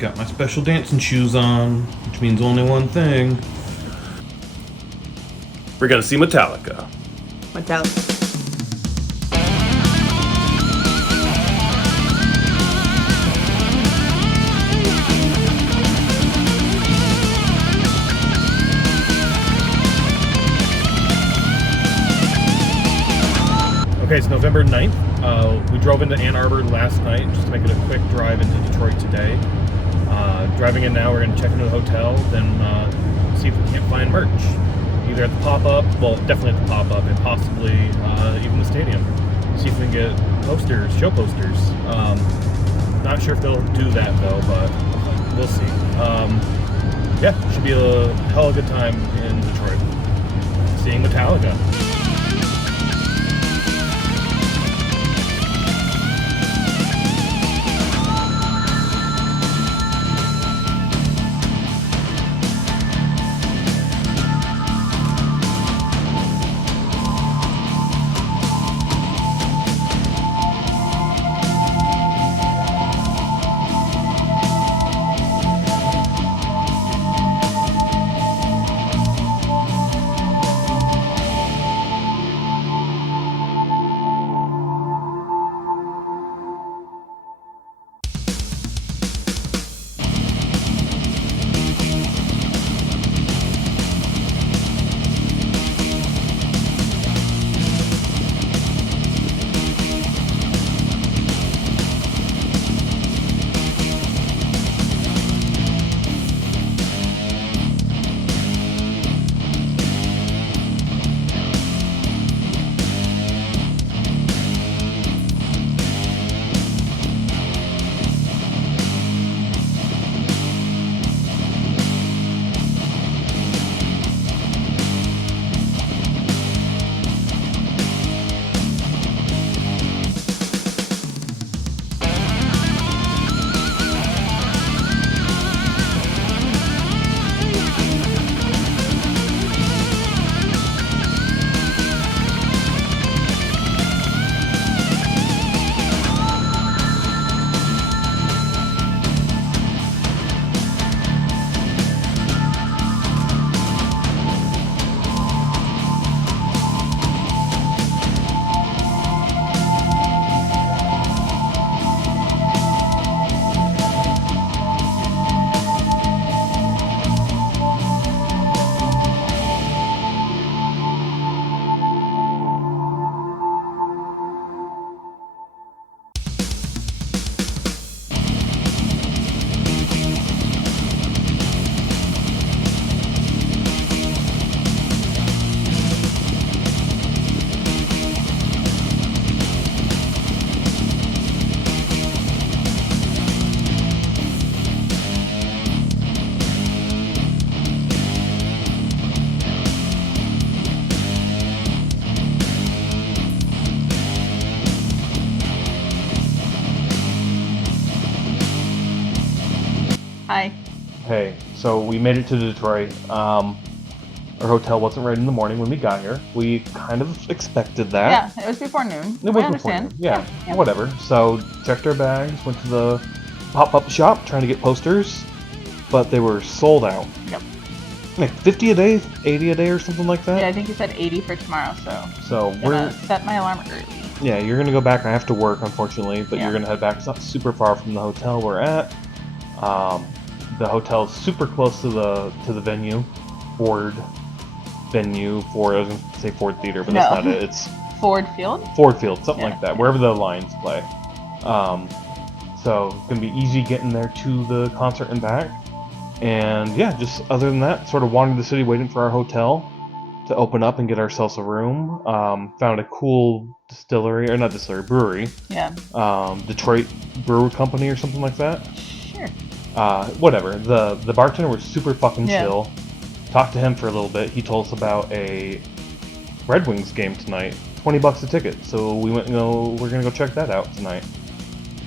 Got my special dancing shoes on, which means only one thing. We're gonna see Metallica. Metallica. Okay, it's November 9th. We drove into Ann Arbor last night just to make it a quick drive into Detroit today. Driving in now, we're going to check into the hotel, then see if we can't find merch. Either at the pop-up, well, definitely at the pop-up, and possibly even the stadium. See if we can get posters, show posters. Not sure if they'll do that, though, but we'll see. Yeah, should be a hell of a good time in Detroit. Seeing Metallica. Hi. Hey, so we made it to Detroit. Our hotel wasn't ready in the morning when we got here. We kind of expected that. Yeah, it was before noon. It was before noon. Yeah, whatever. So checked our bags, went to the pop-up shop trying to get posters, but they were sold out. Yep. Like 50 a day, 80 a day, or something like that. Yeah, I think you said 80 for tomorrow, So I'm we're gonna set my alarm early. yeah. You're gonna go back. I have to work, unfortunately, but Yeah. you're gonna head back. It's not super far from the hotel we're at. The hotel is super close to the venue, Ford venue. I was gonna say Ford Theater, but that's not it. It's Ford Field? Ford Field, something Yeah. like that, wherever the Lions play. So it's gonna be easy getting there to the concert and back. And yeah, just other than that, sort of wandering the city, waiting for our hotel to open up and get ourselves a room. Found a cool brewery. Yeah. Detroit Brewer Company or something like that. Sure. Whatever. The bartender was super fucking Yeah. chill. Talked to him for a little bit. He told us about a Red Wings game tonight. $20 a ticket. So we're gonna go check that out tonight.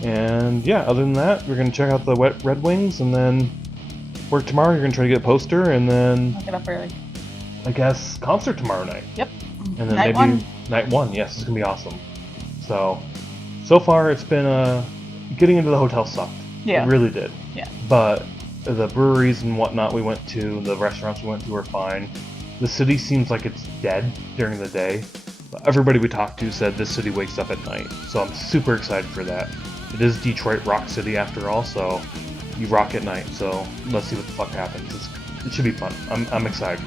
And yeah, other than that, we're gonna check out the Red Wings and then work tomorrow. You're gonna try to get a poster and then I'll get up early. I guess concert tomorrow night. Yep. And then Night maybe one. night one. Yes, it's gonna be awesome. So far it's been getting into the hotel sucked. Yeah. It really did. Yeah. But the breweries and whatnot we went to, the restaurants we went to were fine. The city seems like it's dead during the day. But everybody we talked to said this city wakes up at night. So I'm super excited for that. It is Detroit Rock City after all, so you rock at night. So let's see what the fuck happens. It should be fun. I'm excited.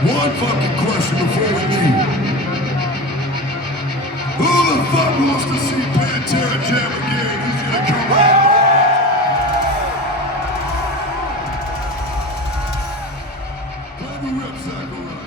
One fucking question before we leave. Who the fuck wants to see Pantera jam again? Who's gonna come out? Grab your rucksack around.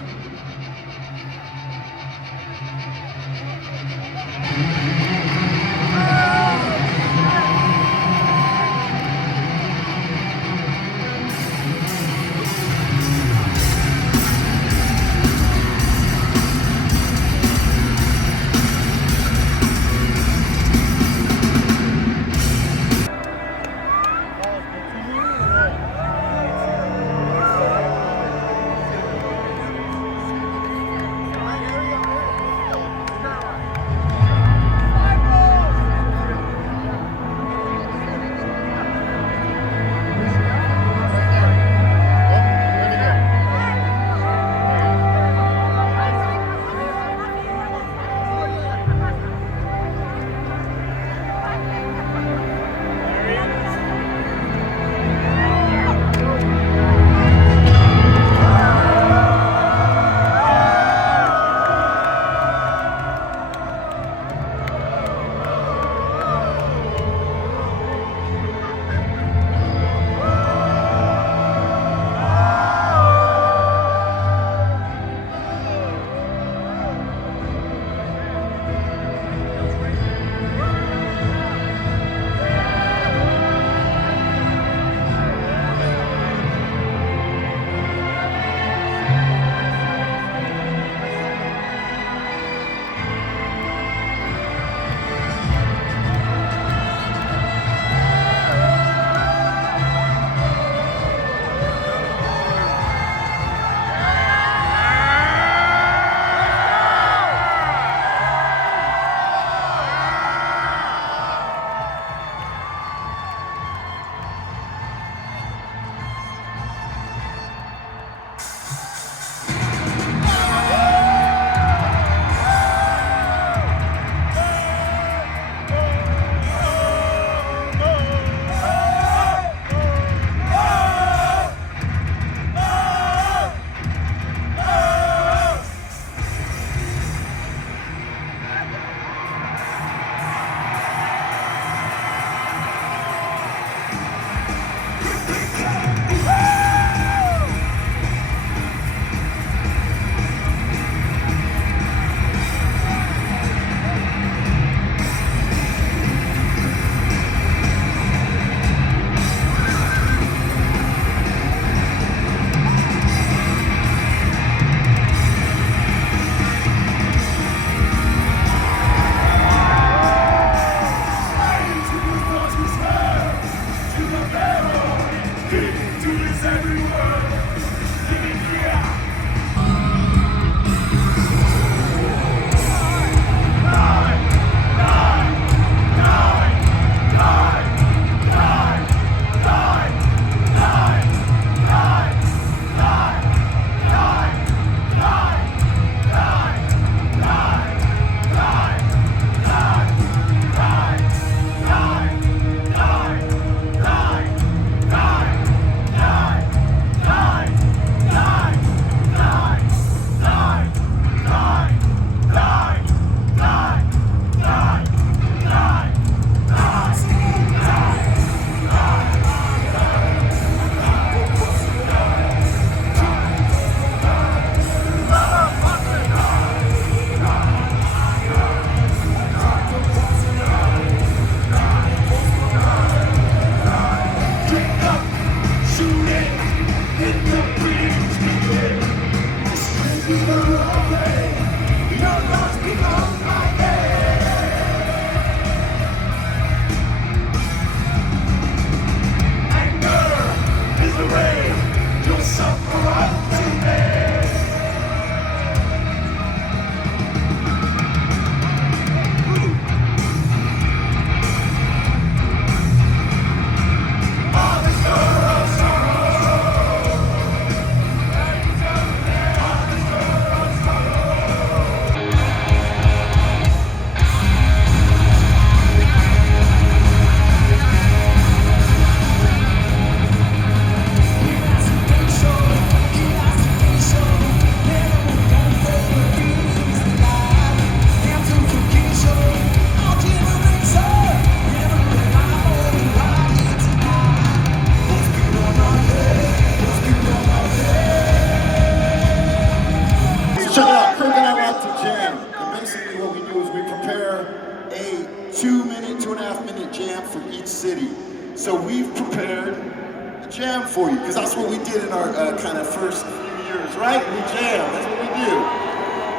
jam from each city. So we've prepared a jam for you, because that's what we did in our kind of first few years, right? We jam, that's what we do.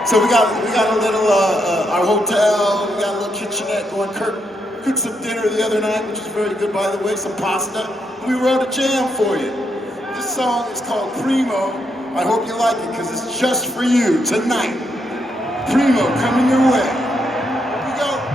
So we got a little, our hotel, we got a little kitchenette going. Kirk cooked some dinner the other night, which is very good, by the way, some pasta. We wrote a jam for you. This song is called Primo. I hope you like it, because it's just for you tonight. Primo, coming your way. Here we go.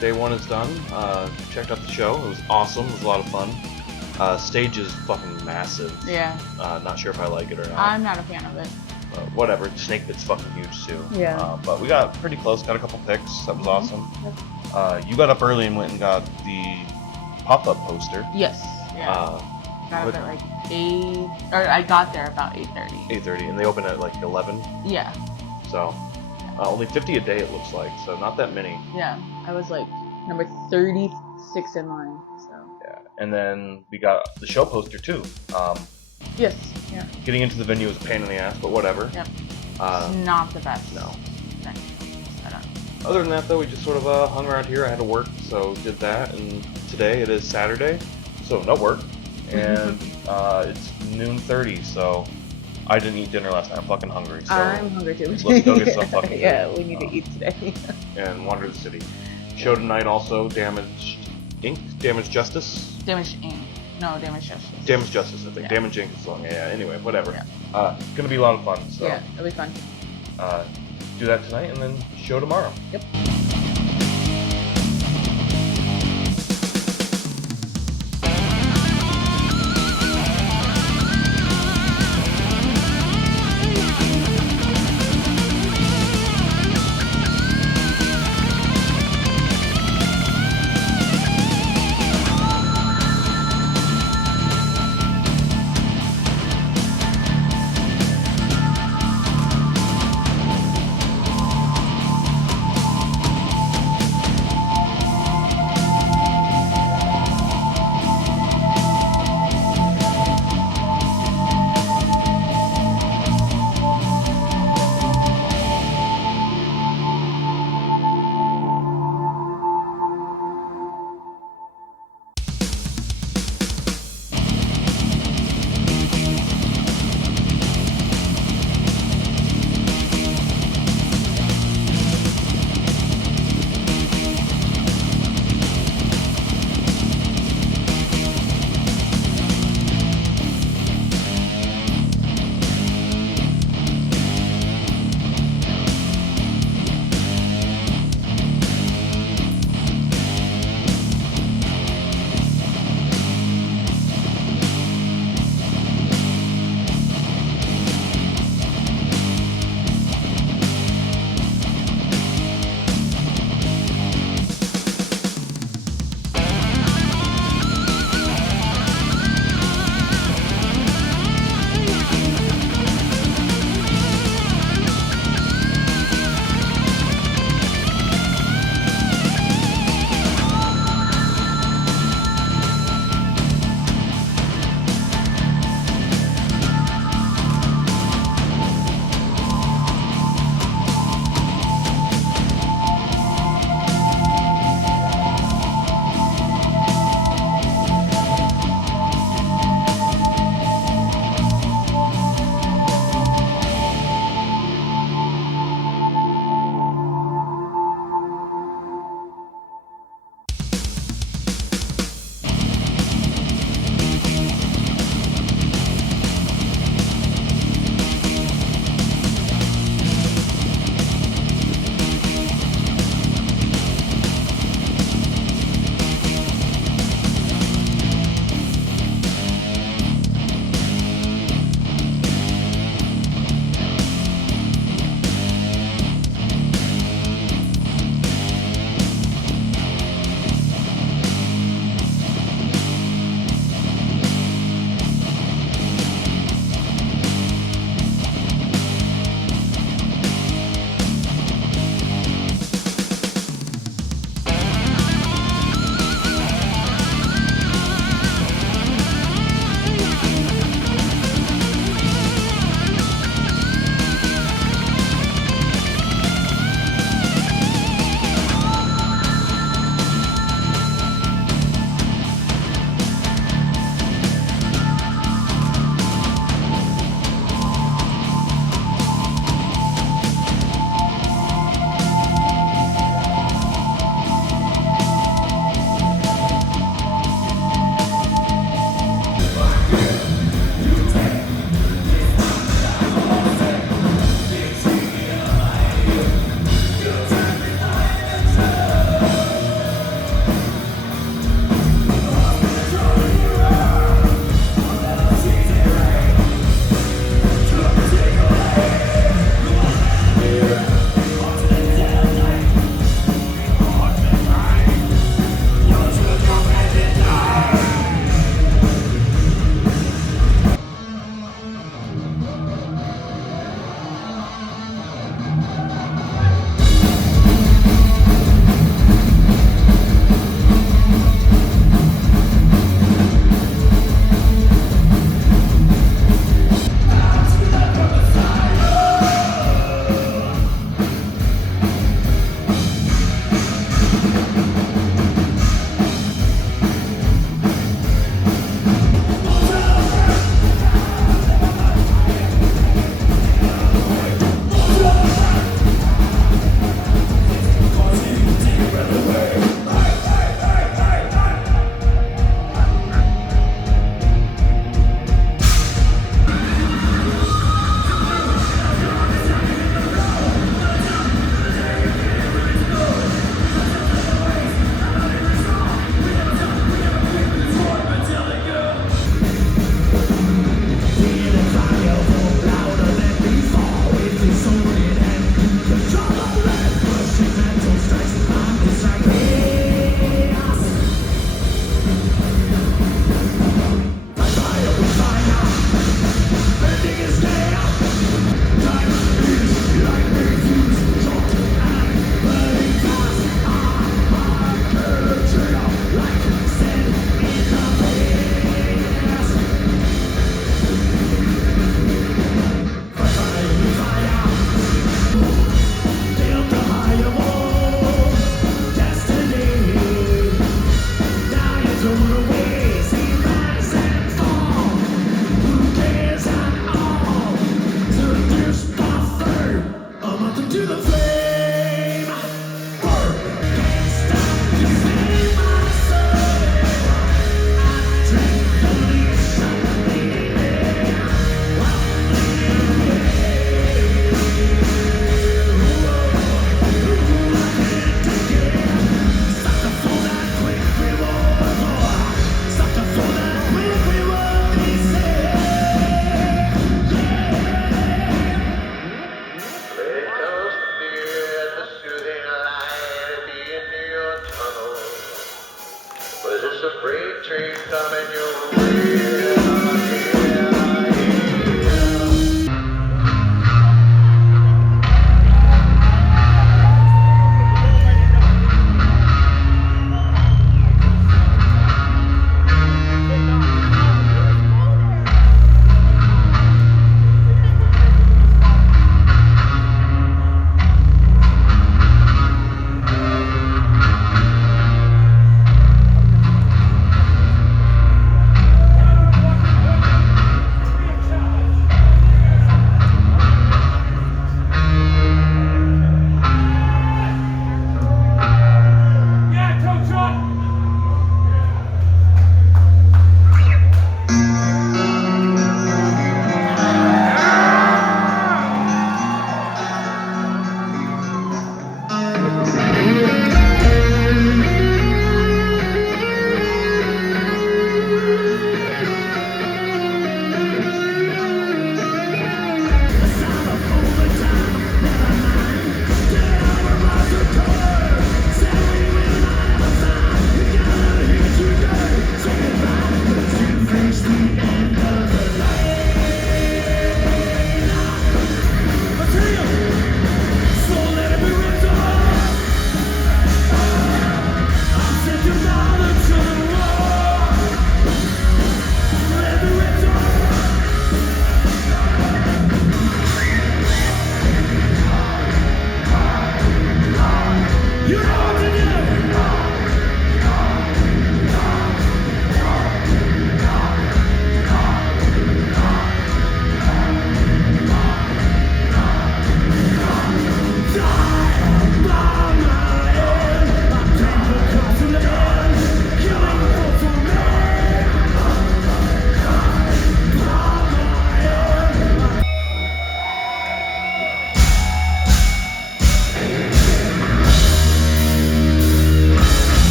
Day one is done. Checked out the show. It was awesome. It was a lot of fun. Stage is fucking massive. Yeah. Not sure if I like it or not. I'm not a fan of it. Whatever. Snake Pit's fucking huge too. Yeah. But we got pretty close. Got a couple picks. That was awesome. You got up early and went and got the pop-up poster. Yes. Yeah. Got what- up at like 8, or I got there about 8:30. 8:30, and they open at like 11. Yeah. So only 50 a day it looks like. So not that many. Yeah. I was like number 36 in line. So. Yeah. And then we got the show poster too. Yes. Yeah. Getting into the venue was a pain in the ass, but whatever. Yep. Uh, It's not the best. no. Setup. Other than that, though, we just sort of hung around here. I had to work, so did that. And today it is Saturday, so no work. And it's noon 30, so I didn't eat dinner last night. I'm fucking hungry. So I'm hungry too. let's go get some fucking food. Yeah, we need to eat today. And wander the city. Show tonight also, Damaged Inc., Damaged Justice? Damage Inc. No, Damage Justice. Damaged Justice, I think. Yeah. Damaged Inc. is long. Yeah, anyway, whatever. Yeah. Gonna be a lot of fun, so Yeah, it'll be fun. do that tonight and then show tomorrow. Yep.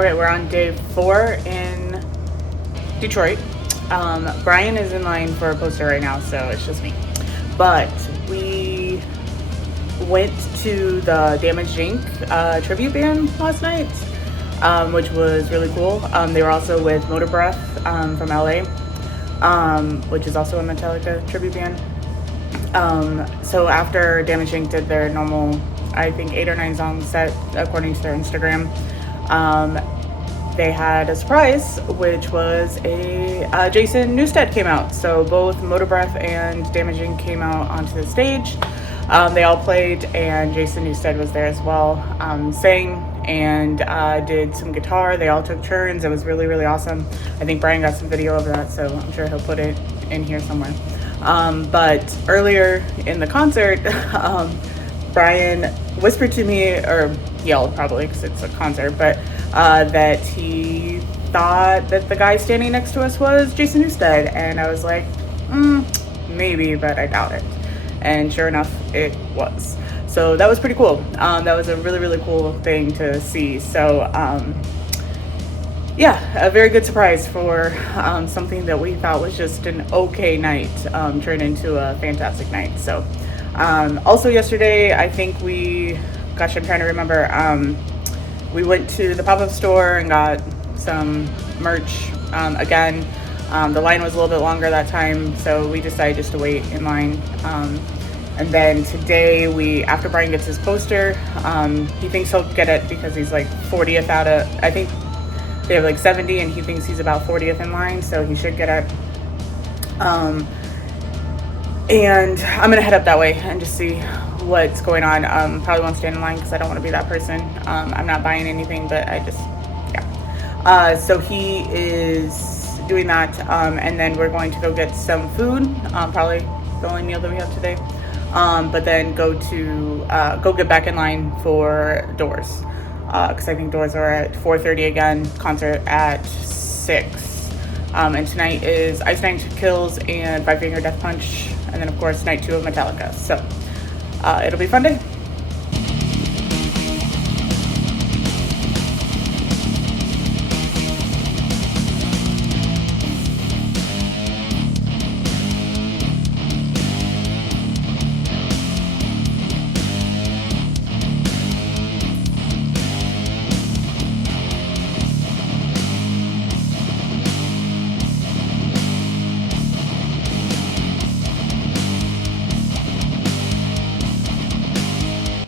Okay, we're on day 4 in Detroit. Brian is in line for a poster right now, so it's just me. But we went to the Damaged Inc. Tribute band last night, which was really cool. They were also with Motorbreath from LA, which is also a Metallica tribute band. So after Damaged Inc. did their normal, I think 8 or 9 song set according to their Instagram, they had a surprise, which was a Jason Newsted came out. So both Motorbreath and Damaged Inc. came out onto the stage. They all played, and Jason Newsted was there as well, sang and did some guitar. They all took turns. It was really, really awesome. I think Brian got some video of that, so I'm sure he'll put it in here somewhere. But earlier in the concert, Brian whispered to me, or yelled probably because it's a concert, but that he thought that the guy standing next to us was Jason Newsted. And I was like, maybe, but I doubt it. And sure enough, it was. So that was pretty cool. That was a really, really cool thing to see. So yeah, a very good surprise for something that we thought was just an okay night turned into a fantastic night. So also yesterday, I think I'm trying to remember, we went to the pop-up store and got some merch. Again, the line was a little bit longer that time, so we decided just to wait in line. And then today, after Brian gets his poster, he thinks he'll get it because he's like 40th out of, I think they have like 70, and he thinks he's about 40th in line, so he should get it. And I'm gonna head up that way and just see what's going on. Probably won't stand in line because I don't want to be that person. I'm not buying anything, but yeah. So he is doing that, and then we're going to go get some food. Probably the only meal that we have today. But then go get back in line for Doors, because I think Doors are at 4:30 again. Concert at 6. And tonight is Ice Nine Kills and Five Finger Death Punch, and then of course night 2 of Metallica. So it'll be a fun day.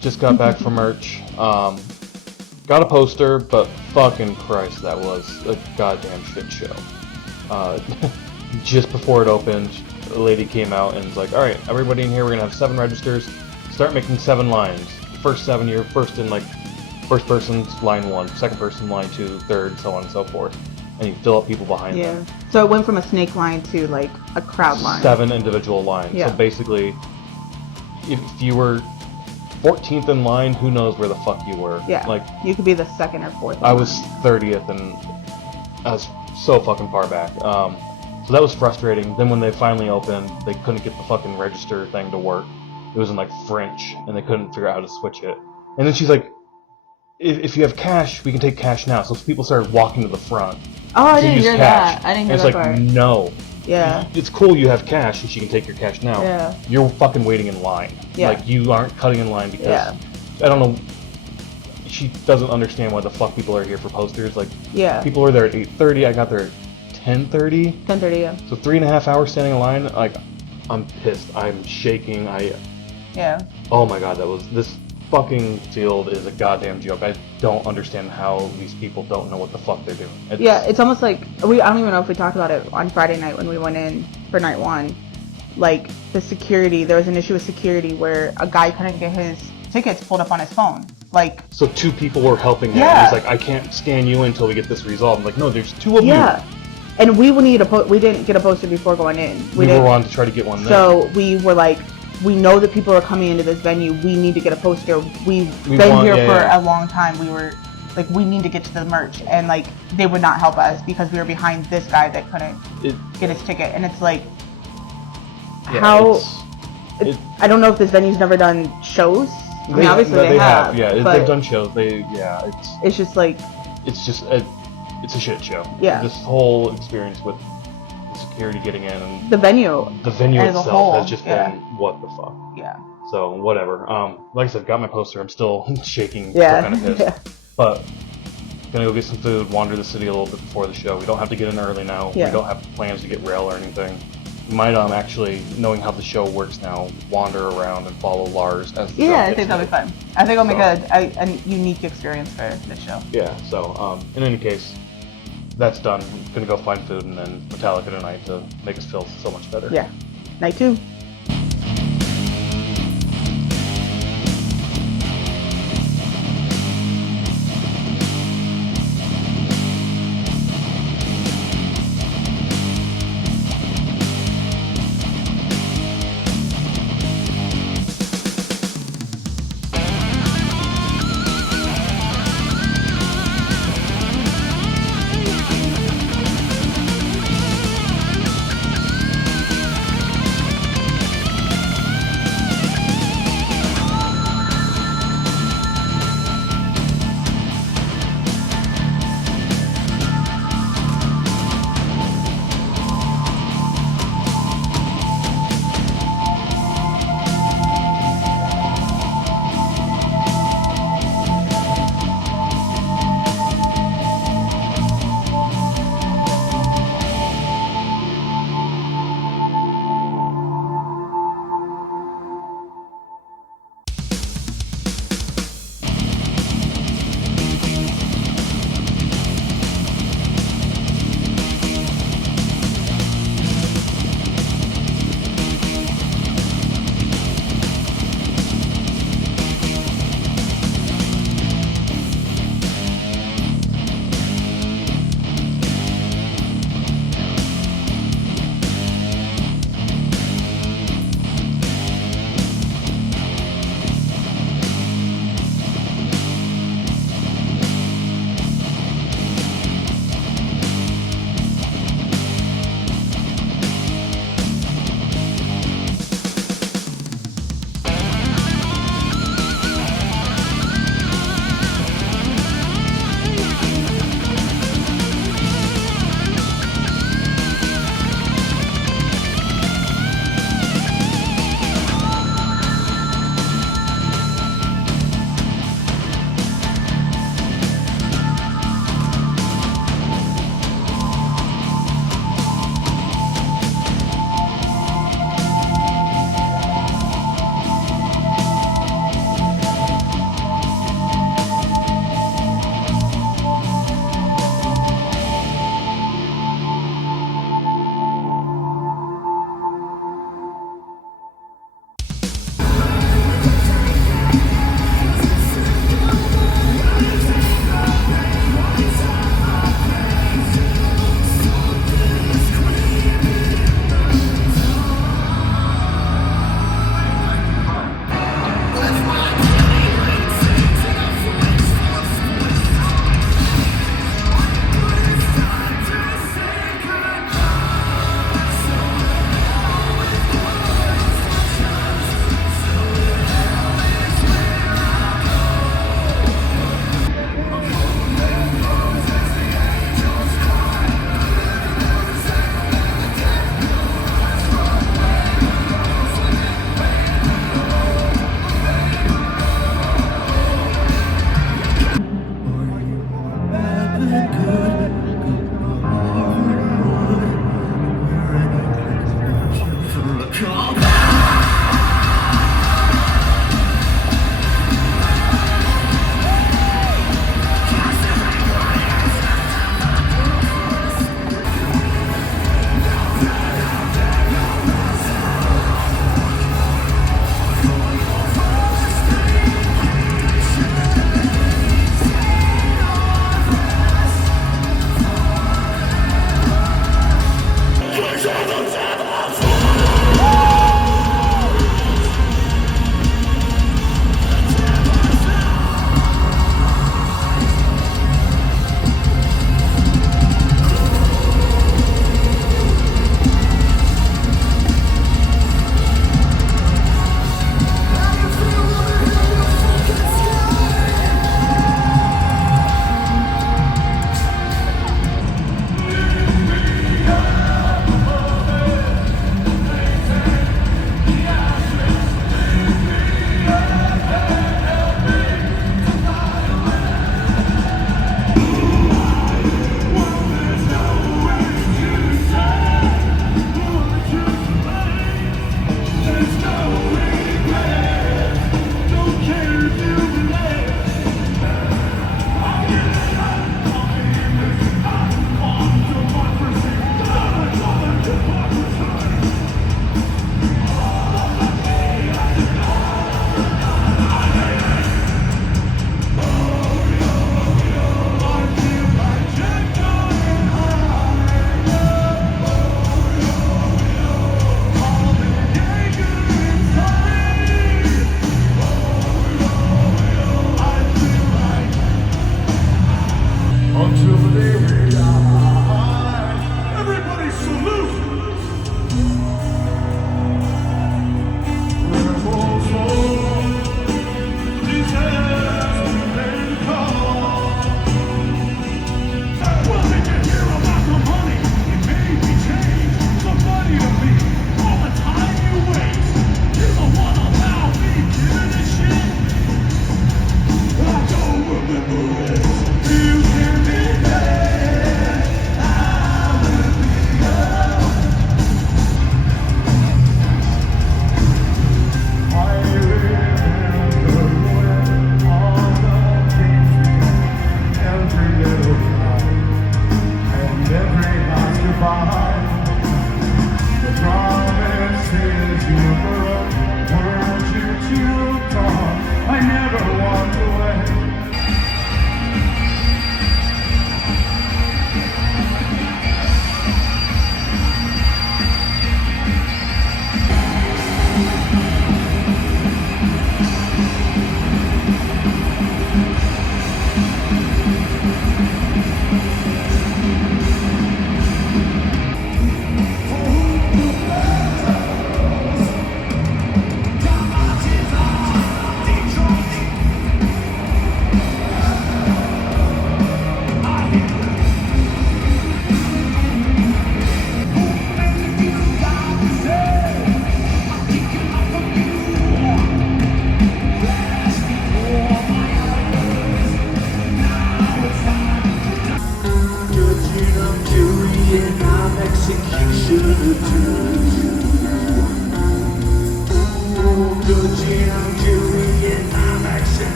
Just got back from merch. Got a poster, but fucking Christ, that was a goddamn shit show. Just before it opened, a lady came out and was like, "All right, everybody in here, we're gonna have 7 registers. Start making 7 lines. The first 7, you're first in like first person's line 1, second person line 2, third, so on and so forth." And you fill up people behind them. So it went from a snake line to like a crowd line. 7 individual lines. Yeah. So basically, if you were 14th in line, who knows where the fuck you were. Yeah, like you could be the 2nd or 4th. I was 30th, and I was so fucking far back. So that was frustrating. Then when they finally opened, they couldn't get the fucking register thing to work. It was in like French, and they couldn't figure out how to switch it. And then she's like, if you have cash, we can take cash now. So people started walking to the front. Oh, I didn't hear that. I didn't hear that part. And it's like, no. Yeah. It's cool you have cash and she can take your cash now. Yeah. You're fucking waiting in line. Yeah. Like, you aren't cutting in line because, I don't know, she doesn't understand why the fuck people are here for posters. Like, people were there at 8:30, I got there at 10:30. 10:30, yeah. So 3.5 hours standing in line, like, I'm pissed. I'm shaking. Oh my god, this fucking field is a goddamn joke. I don't understand how these people don't know what the fuck they're doing. It's almost like, I don't even know if we talked about it on Friday night when we went in for night 1. Like, the security, there was an issue with security where a guy couldn't get his tickets pulled up on his phone. Like, so 2 people were helping him. Yeah. He's like, I can't scan you until we get this resolved. I'm like, no, there's 2 of you. Yeah. And we didn't get a poster before going in. We were on to try to get one then. So we were like, we know that people are coming into this venue. We need to get a poster. We've been here for a long time. We were like, we need to get to the merch. And like, they would not help us because we were behind this guy that couldn't get his ticket. And it's like, I don't know if this venue's never done shows. I mean, obviously they have. Yeah, they've done shows. It's just like, it's just it's a shit show. Yeah. This whole experience with the security getting in and The venue as a itself whole, has just yeah. been what the fuck. Yeah. So whatever. Like I said, got my poster. I'm still shaking. Yeah. Kind of pissed. Yeah. But gonna go get some food, wander the city a little bit before the show. We don't have to get in early now. Yeah. We don't have plans to get rail or anything. We might actually, knowing how the show works now, wander around and follow Lars as the show Yeah, I gets think that'll be made. fun. I think I'll make So- a unique experience for this show. Yeah, so in any case, that's done. I'm gonna go find food and then Metallica tonight to make us feel so much better. Yeah. Night 2.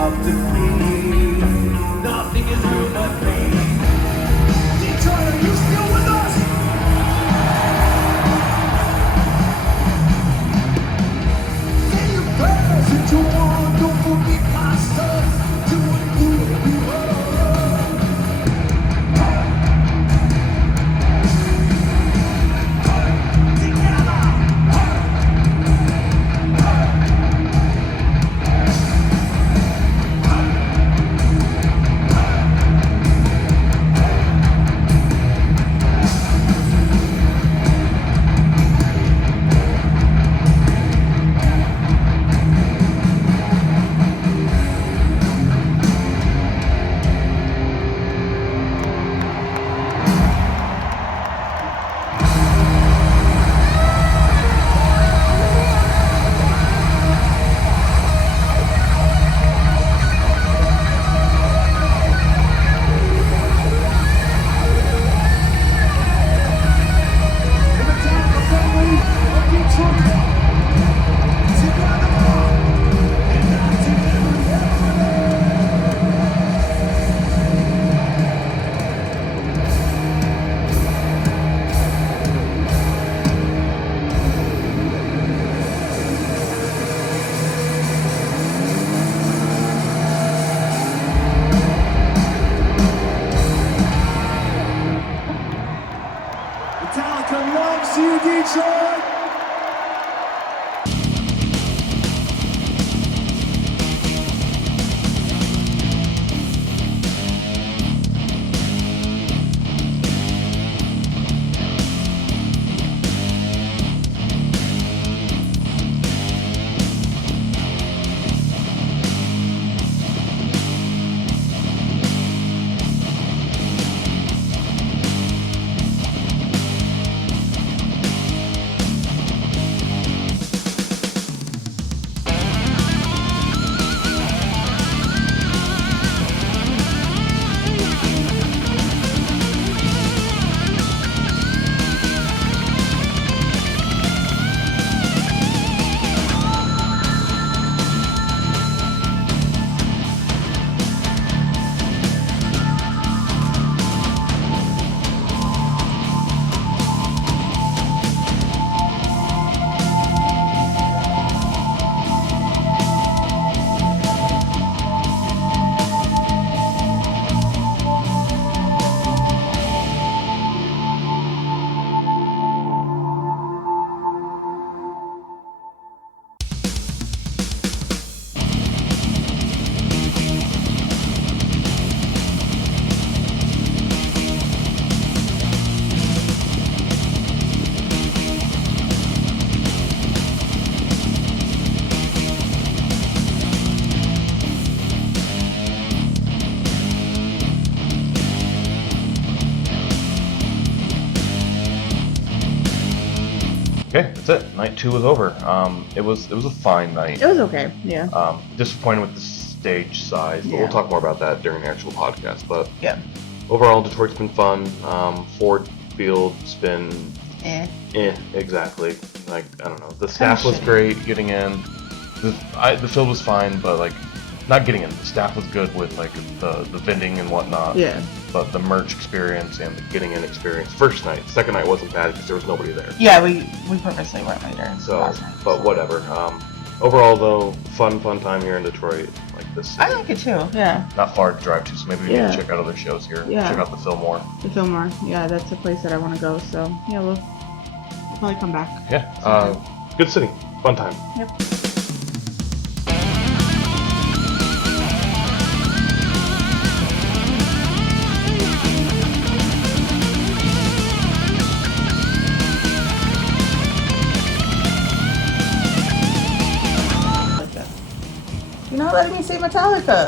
stop the bleed. Nothing is real but pain. Detroit, are you still with us? Can you pass it to one? Don't forget my stuff. Doing who we were. Metallica loves you, Detroit! Okay, that's it. Night 2 was over. It was a fine night. It was okay. Yeah. Disappointed with the stage size, but Yeah. we'll talk more about that during the actual podcast. But Yeah. overall, Detroit's been fun. Ford Field's been exactly. Like, I don't know. The staff was shitty. great getting in. The field was fine, but like not getting in. The staff was good with like the vending and whatnot. Yeah. But the merch experience and the getting in experience. First night, second night wasn't bad because there was nobody there. Yeah, we purposely went later. So, last night. but whatever. Overall, though, fun time here in Detroit. Like this. I like it too. Yeah. Not far to drive to, so maybe we Yeah. need to check out other shows here. Yeah. Check out the Fillmore. The Fillmore. Yeah, that's a place that I want to go. So yeah, we'll probably come back. Yeah. Good city. Fun time. Yep. You're not letting me say Metallica.